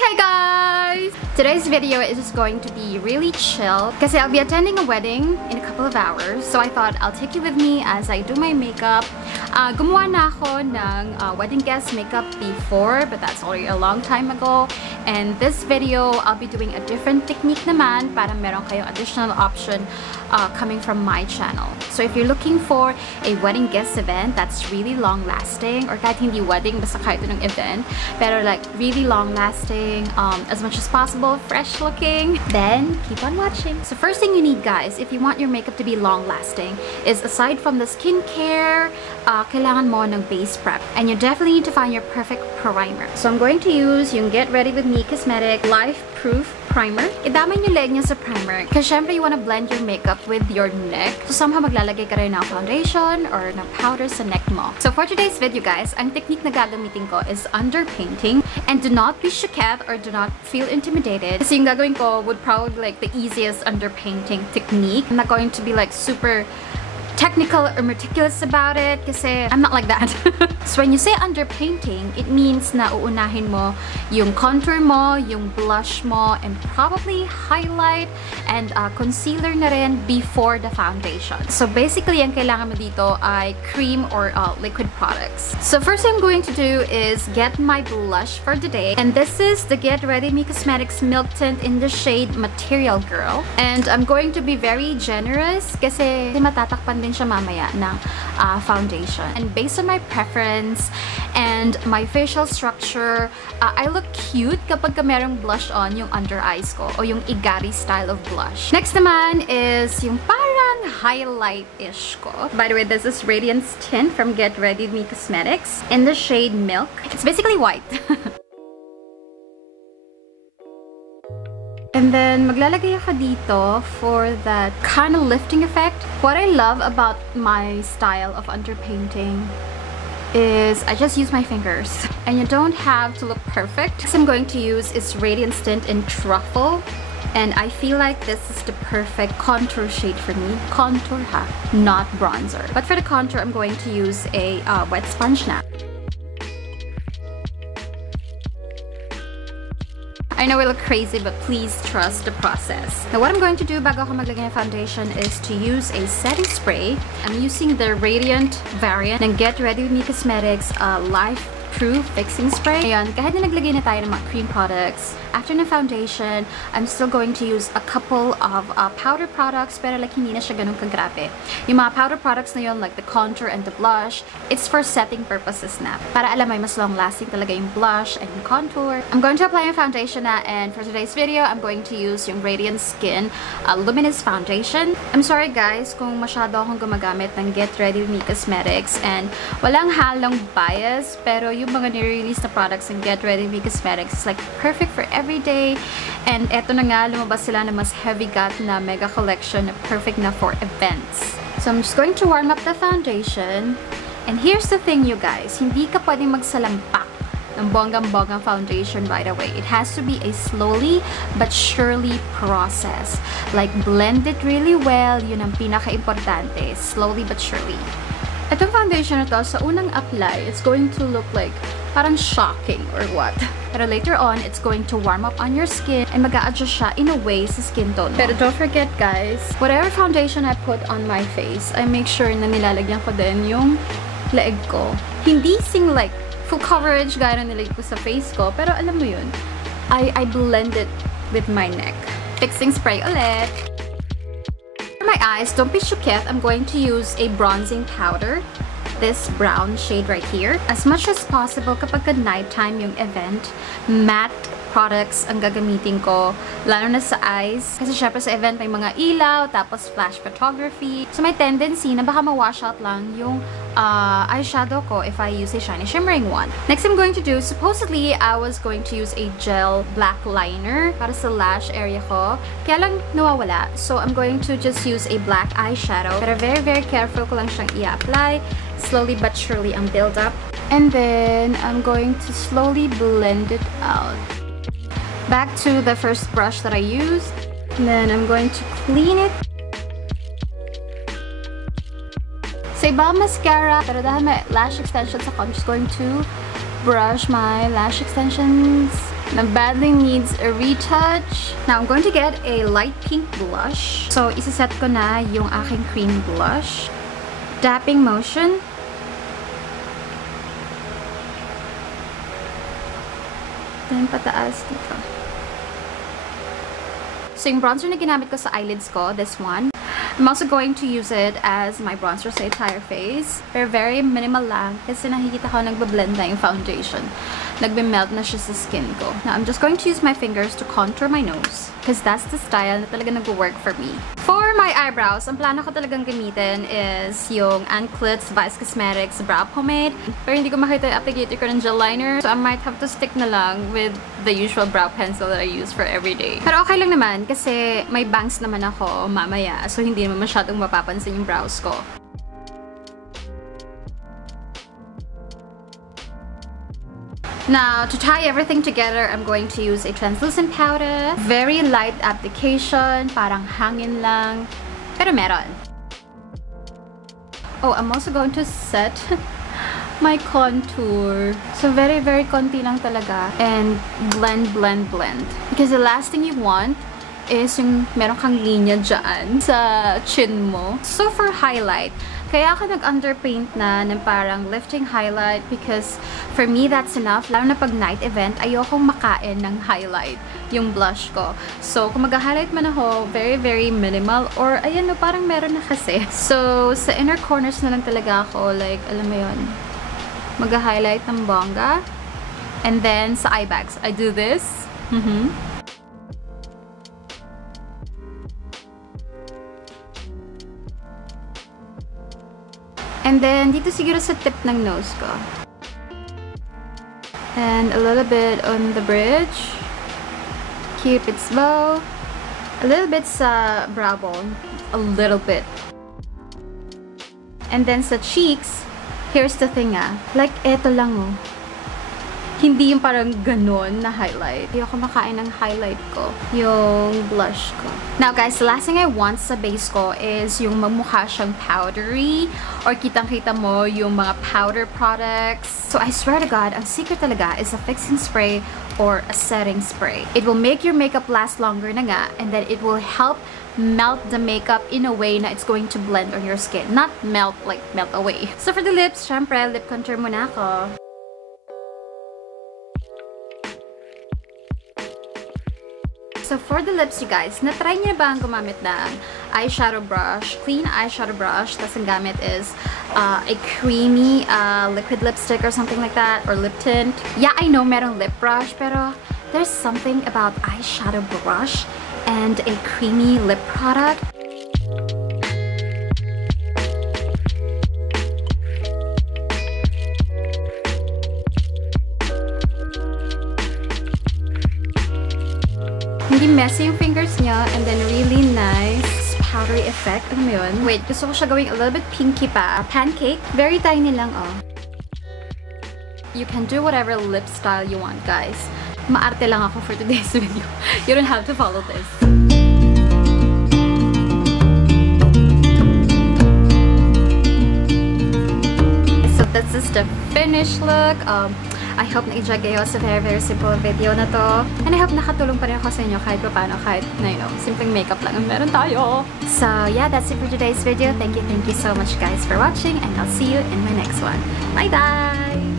Hi guys! Today's video is just going to be really chill because I'll be attending a wedding in a couple of hours. So I thought I'll take you with me as I do my makeup. Gumawa na ako ng wedding guest makeup before, but that's already a long time ago. And this video, I'll be doing a different technique naman para meron kayong additional option coming from my channel. So if you're looking for a wedding guest event that's really long-lasting, or kahit hindi wedding, basta kahit ng event, pero like really long-lasting, as much as possible, fresh-looking, then keep on watching. So first thing you need, guys, if you want your makeup to be long-lasting, is aside from the skincare, kailangan mo ng base prep. And you definitely need to find your perfect primer. So I'm going to use yung Get Ready With Me Cosmetic Life Proof Primer. Idamay niyo leg niyo sa primer. Kasi syempre, you wanna blend your makeup with your neck. So somehow maglalagay ka rin ng foundation or ng powder sa neck mo. So for today's video, guys, ang technique na gagamitin ko is underpainting. And do not be shooketh or do not feel intimidated. Kasi yung gagawin ko would probably be like the easiest underpainting technique. I'm not going to be like super technical or meticulous about it kasi I'm not like that. So when you say underpainting, it means na uunahin mo yung contour mo, yung blush mo, and probably highlight and concealer na rin before the foundation. So basically, ang kailangan mo dito ay cream or liquid products. So first thing I'm going to do is get my blush for the day. And this is the Get Ready Me Cosmetics Milk Tint in the shade Material Girl. And I'm going to be very generous kasi matatakpan din siya mamaya ng foundation. And based on my preference and my facial structure, I look cute kapag merong blush on yung under eyes ko o yung igari style of blush. Next naman is yung parang highlight-ish ko. By the way, this is Radiance Tint from Get Ready With Me Cosmetics in the shade Milk. It's basically white. And then, maglalagay ako dito for that kind of lifting effect. What I love about my style of underpainting is I just use my fingers. And you don't have to look perfect. What I'm going to use is Radiance Tint in Truffle. And I feel like this is the perfect contour shade for me. Contour ha, not bronzer. But for the contour, I'm going to use a wet sponge now. I know it looks crazy, but please trust the process. Now, what I'm going to do bago ako maglagay ng foundation is to use a setting spray. I'm using the Radiant variant ng Get Ready With Me Cosmetics Life Proof Fixing Spray. Ayan, kahit na naglagay na tayo ng mga cream products, after the foundation, I'm still going to use a couple of powder products, pero like hindi na siya ganun kagrabe. Yung mga powder products na yun, like the contour and the blush, it's for setting purposes na. Para alam ay mas long-lasting talaga yung blush and yung contour. I'm going to apply yung foundation na, and for today's video, I'm going to use yung Radiant Skin Luminous Foundation. I'm sorry guys kung masyado akong gumagamit ng Get Ready With Me Cosmetics and walang halong bias, pero yung mga nire-release na products ng Get Ready With Me Cosmetics is like perfect for every day. And eto na nga, lumabas sila na mas heavy got na mega collection na perfect na for events. So I'm just going to warm up the foundation. And here's the thing, you guys. Hindi ka pwedeng magsalampak ng bonggang-bonggang foundation right away. It has to be a slowly but surely process. Like, blend it really well. Yun ang pinaka-importante. Slowly but surely. Itong foundation na to, sa unang apply, it's going to look like parang shocking or what. Pero later on, it's going to warm up on your skin and mag-a-adjust siya in a way sa skin tone. Pero don't forget guys, whatever foundation I put on my face, I make sure na nilalagyan ko din yung leeg ko. Hindi sing like full coverage gaya na nilagay ko sa face ko, pero alam mo yun, I blend it with my neck. Fixing spray ulit. For my eyes, don't be shooketh, I'm going to use a bronzing powder. This brown shade right here. As much as possible, kapag nighttime yung event, matte products ang gagamitin ko, lalo na sa eyes. Kasi syempre sa event may mga ilaw, tapos flash photography. So may tendency na baka ma-wash out lang yung eyeshadow ko if I use a shiny shimmering one. Next I'm going to do, supposedly I was going to use a gel black liner para sa lash area ko. Kaya lang nawawala. So I'm going to just use a black eyeshadow. Pero very, very careful ko lang siyang i-apply. Slowly but surely ang build up. And then I'm going to slowly blend it out. Back to the first brush that I used. And then I'm going to clean it. Sa iba mascara, pero dahil may lash extensions ako, I'm just going to brush my lash extensions na badly needs a retouch. Now, I'm going to get a light pink blush. So, isaset ko na yung aking cream blush. Dapping motion. Then, pataas dito. So, yung bronzer na ginamit ko sa eyelids ko, this one, I'm also going to use it as my bronzer sa entire face. Pero very minimal lang kasi nakikita ko nagbe-blend na yung foundation. Nagbe-melt na siya sa skin ko. Now, I'm just going to use my fingers to contour my nose because that's the style na talaga nag-work for me. For my eyebrows, ang plano ko talagang gamitin is yung Anklets Vice Cosmetics Brow Pomade. Pero hindi ko makita yung applicator ko ng gel liner, so I might have to stick na lang with the usual brow pencil that I use for everyday. Pero okay lang naman kasi may bangs naman ako mamaya, so hindi naman masyadong mapapansin yung brows ko. Now, to tie everything together, I'm going to use a translucent powder. Very light application, parang hangin lang, pero meron. Oh, I'm also going to set my contour. So, very, very konti lang talaga. And blend, blend, blend. Because the last thing you want is yung meron kang linya dyan sa chin mo. So, for highlight, kaya ako nag-underpaint na ng parang lifting highlight because for me, that's enough. Lalo na pag night event, ayokong makain ng highlight yung blush ko. So, kung mag-highlight man ako, very, very minimal. Or, ayan no, parang meron na kasi. So, sa inner corners na lang talaga ako. Like, alam mo yun, mag-highlight ng bongga. And then, sa eye bags, I do this. And then, dito siguro sa tip ng nose ko. And a little bit on the bridge. Cupid's bow. A little bit sa brow bone. A little bit. And then sa cheeks, here's the thing like, eto lang oh. Hindi yung parang ganon na highlight. Ayoko makain ng highlight ko. Yung blush ko. Now guys, the last thing I want sa base ko is yung mamukha siyang powdery or kitang-kita mo yung mga powder products. So I swear to God, ang secret talaga is a fixing spray or a setting spray. It will make your makeup last longer na nga, and then it will help melt the makeup in a way na it's going to blend on your skin. Not melt, like melt away. So for the lips, syempre, lip contour muna ako. So for the lips, you guys, na-try niyo ba ang gumamit ng eyeshadow brush, clean eyeshadow brush, tas ang gamit is a creamy liquid lipstick or something like that, or lip tint. Yeah, I know merong lip brush, pero there's something about eyeshadow brush and a creamy lip product. Hindi messy yung fingers niya, and then really nice powdery effect. Ano mo yun? Wait, gusto ko siya gawing a little bit pinky pa. Pancake. Very tiny lang, oh. You can do whatever lip style you want, guys. Maarte lang ako for today's video. You don't have to follow this. So this is the finished look. I hope na-enjoy kayo sa very, very simple video na to. And I hope nakatulong pa rin ako sa inyo kahit pa paano, kahit na, you know, simpleng makeup lang ang meron tayo. So, yeah, that's it for today's video. Thank you so much, guys, for watching. And I'll see you in my next one. Bye-bye!